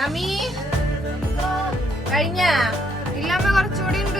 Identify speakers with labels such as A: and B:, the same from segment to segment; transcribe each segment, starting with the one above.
A: നമി. കഴിഞ്ഞ?
B: ഇല്ലമ്മ കുറച്ചുകൂടി ഉണ്ട്.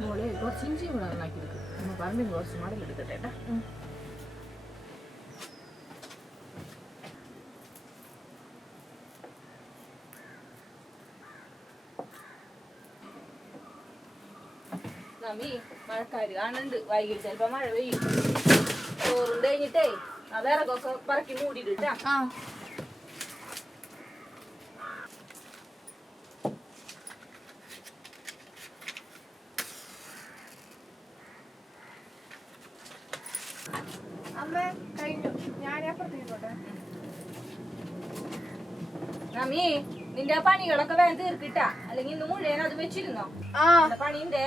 A: മോളെ കുറച്ച് ഇഞ്ചി കൂടെ നന്നാക്കി എടുക്കും. നമ്മൾ പറമ്പിന് കുറച്ച് മടലെടുക്കട്ടെ കേട്ടാ. നമ്മി മഴക്കാര് കാണുന്നുണ്ട്. വൈകിട്ട് ചിലപ്പോ മഴ പെയ്യും. ചോറും കഴിഞ്ഞിട്ടേ ആ വിറകൊക്കെ പറക്കി മൂടിയിട്ടാ ഇതിന്റെ പണികളൊക്കെ വേഗം തീർക്കിട്ടാ. അല്ലെങ്കിൽ ഇന്ന് മുഴുവൻ അത് വെച്ചിരുന്നോ?
B: ആ.
A: പണിന്റെ